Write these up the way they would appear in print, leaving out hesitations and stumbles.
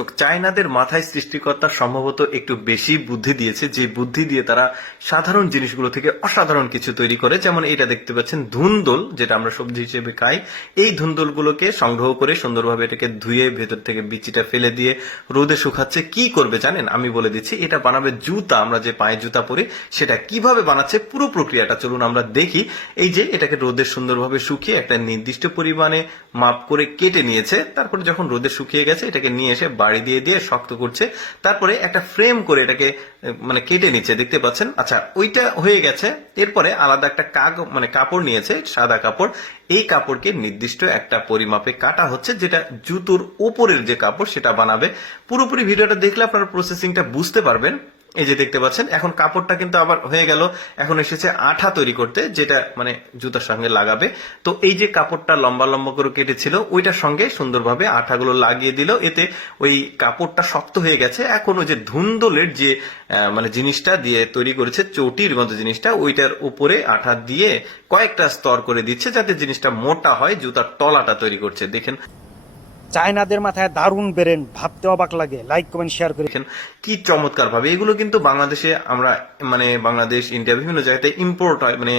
দর্শক, চায়নাদের মাথায় সৃষ্টিকর্তা সম্ভবত একটু বেশি বুদ্ধি দিয়েছে, যে বুদ্ধি দিয়ে তারা সাধারণ জিনিসগুলো থেকে অসাধারণ কিছু তৈরি করে। যেমন এটা দেখতে পাচ্ছেন ধুন্দল, যেটা আমরা সবজি হিসেবে খাই। এই ধুন্দলগুলোকে সংগ্রহ করে সুন্দরভাবে এটাকে ধুয়ে ভেতর থেকে বিচিটা ফেলে দিয়ে রোদে শুকাচ্ছে। কি করবে জানেন? আমি বলে দিচ্ছি, এটা বানাবে জুতা। আমরা যে পায়ে জুতা পরি সেটা কিভাবে বানাচ্ছে পুরো প্রক্রিয়াটা চলুন আমরা দেখি। এই যে এটাকে রোদে সুন্দরভাবে শুকিয়ে একটা নির্দিষ্ট পরিমাণে মাপ করে কেটে নিয়েছে। তারপরে যখন রোদে শুকিয়ে গেছে এটাকে নিয়ে এসে বাড়ি দিয়ে দিয়ে শক্ত করছে। তারপরে একটা ফ্রেম করে এটাকে মানে কেটে নিচ্ছে, দেখতে পাচ্ছেন। আচ্ছা, ওইটা হয়ে গেছে। এরপরে আলাদা একটা কাপড় নিয়েছে, সাদা কাপড়। এই কাপড়কে নির্দিষ্ট একটা পরিমাপে কাটা হচ্ছে, যেটা জুতোর উপরের যে কাপড় সেটা বানাবে। পুরোপুরি ভিডিওটা দেখলে আপনারা প্রসেসিংটা বুঝতে পারবেন। এই যে দেখতে পাচ্ছেন, এখন কাপড়টা কিন্তু আবার হয়ে গেল। এখন এসেছে আঠা তৈরি করতে, যেটা মানে জুতার সঙ্গে লাগাবে। তো এই যে কাপড়টা লম্বা লম্বা করে কেটেছিল ওইটার সঙ্গে সুন্দরভাবে আঠাগুলো লাগিয়ে দিল। এতে ওই কাপড়টা শক্ত হয়ে গেছে। এখন ওই যে ধুন্দলের যে মানে জিনিসটা দিয়ে তৈরি করেছে, চটির মতো জিনিসটা, ওইটার উপরে আঠা দিয়ে কয়েকটা স্তর করে দিচ্ছে যাতে জিনিসটা মোটা হয়। জুতার তলাটা তৈরি করছে, দেখেন। চায়নাদের মাথায় দারুণ বেরেন, ভাবতে অবাক লাগে। লাইক কমেন্ট শেয়ার করে দেখেন কি চমৎকার ভাবে। এগুলো কিন্তু বাংলাদেশে আমরা মানে বাংলাদেশ, ইন্ডিয়া বিভিন্ন জায়গাতে ইম্পোর্ট হয়, মানে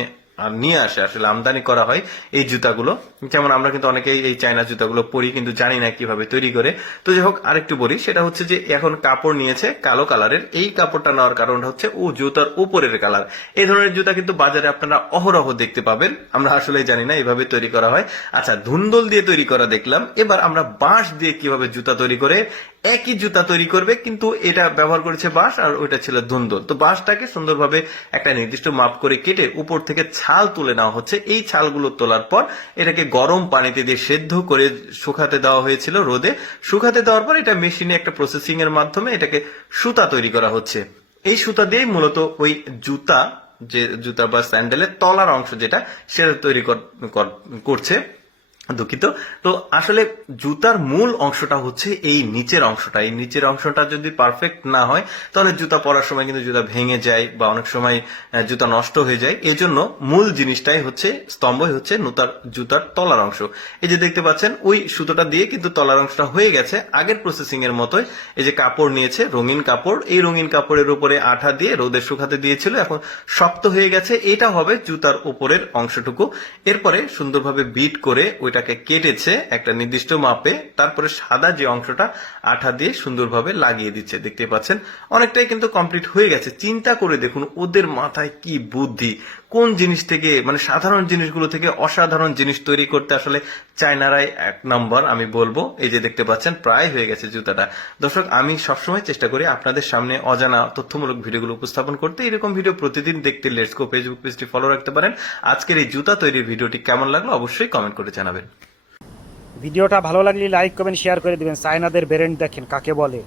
নিয়ে আসে, আসলে আমদানি করা হয় এই জুতাগুলো। যেমন আমরা কিন্তু অনেকেই এই চায়না জুতাগুলো পরি, কিন্তু জানি না কিভাবে তৈরি করে। তো যাই হোক, আরেকটু বলি, সেটা হচ্ছে যে এখন কাপড় নিয়েছে কালো কালারের। এই কাপড়টা নেওয়ার কারণটা হচ্ছে ও জুতার উপরের কালার। এই ধরনের জুতা কিন্তু বাজারে আপনারা অহরহ দেখতে পাবেন। আমরা আসলে জানি না এইভাবে তৈরি করা হয়। আচ্ছা, ধুন্দল দিয়ে তৈরি করা দেখলাম। এবার আমরা বাঁশ দিয়ে কিভাবে জুতা তৈরি করে একই জুতা তৈরি করবে, কিন্তু এটা ব্যবহার করেছে বাঁশ আর ওইটা ছিল ধুন্দল। তো বাঁশটাকে সুন্দরভাবে একটা নির্দিষ্ট মাপ করে কেটে উপর থেকে ছাল তুলে নেওয়া হচ্ছে। এই ছালগুলো তোলার পর এটাকে গরম পানিতে দিয়ে সেদ্ধ করে শুকাতে দেওয়া হয়েছিল রোদে। শুকাতে দেওয়ার পর এটা মেশিনে একটা প্রসেসিং এর মাধ্যমে এটাকে সুতা তৈরি করা হচ্ছে। এই সুতা দিয়েই মূলত ওই জুতা, যে জুতা বা স্যান্ডেলের তলার অংশ যেটা, সেটা তৈরি করছে। দুঃখিত। তো আসলে জুতার মূল অংশটা হচ্ছে এই নিচের অংশটা। এই নিচের অংশটা যদি পারফেক্ট না হয় তাহলে জুতা পরার সময় কিন্তু জুতা ভেঙে যায় বা অনেক সময় জুতা নষ্ট হয়ে যায়। এই জন্য মূল জিনিসটাই হচ্ছে, স্তম্ভই হচ্ছে জুতার তলার অংশ। এই যে দেখতে পাচ্ছেন, ওই সুতোটা দিয়ে কিন্তু তলার অংশটা হয়ে গেছে আগের প্রসেসিং এর মতোই। এই যে কাপড় নিয়েছে, রঙিন কাপড়। এই রঙিন কাপড়ের উপরে আঠা দিয়ে রোদে শুকাতে দিয়েছিল, এখন শক্ত হয়ে গেছে। এটা হবে জুতার উপরের অংশটুকু। এরপরে সুন্দরভাবে বিট করে ওইটাকে কেটেছে একটা নির্দিষ্ট মাপে। তারপরে সাদা যে অংশটা আঠা দিয়ে সুন্দরভাবে লাগিয়ে দিচ্ছে, দেখতে পাচ্ছেন। অনেকটাই কিন্তু কমপ্লিট হয়ে গেছে। চিন্তা করে দেখুন ওদের মাথায় কি বুদ্ধি। কোন জিনিস থেকে, মানে সাধারণ জিনিসগুলো থেকে অসাধারণ জিনিস তৈরি করতে আসলে চায়নারাই এক নম্বর আমি বলবো। এই যে দেখতে পাচ্ছেন প্রায় হয়ে গেছে জুতাটা। দর্শক, আমি সবসময় চেষ্টা করি আপনাদের সামনে অজানা তথ্যমূলক ভিডিওগুলো উপস্থাপন করতে। এরকম ভিডিও প্রতিদিন দেখতে লেটস গো ফেসবুক পেজটি ফলো রাখতে পারেন। আজকের এই জুতা তৈরির ভিডিওটি কেমন লাগলো অবশ্যই কমেন্ট করে জানাবেন। ভিডিওটা ভালো লাগলে লাইক কমেন্ট শেয়ার করে দিবেন। চায়নাদের বেরেন দেখেন কাকে বলে।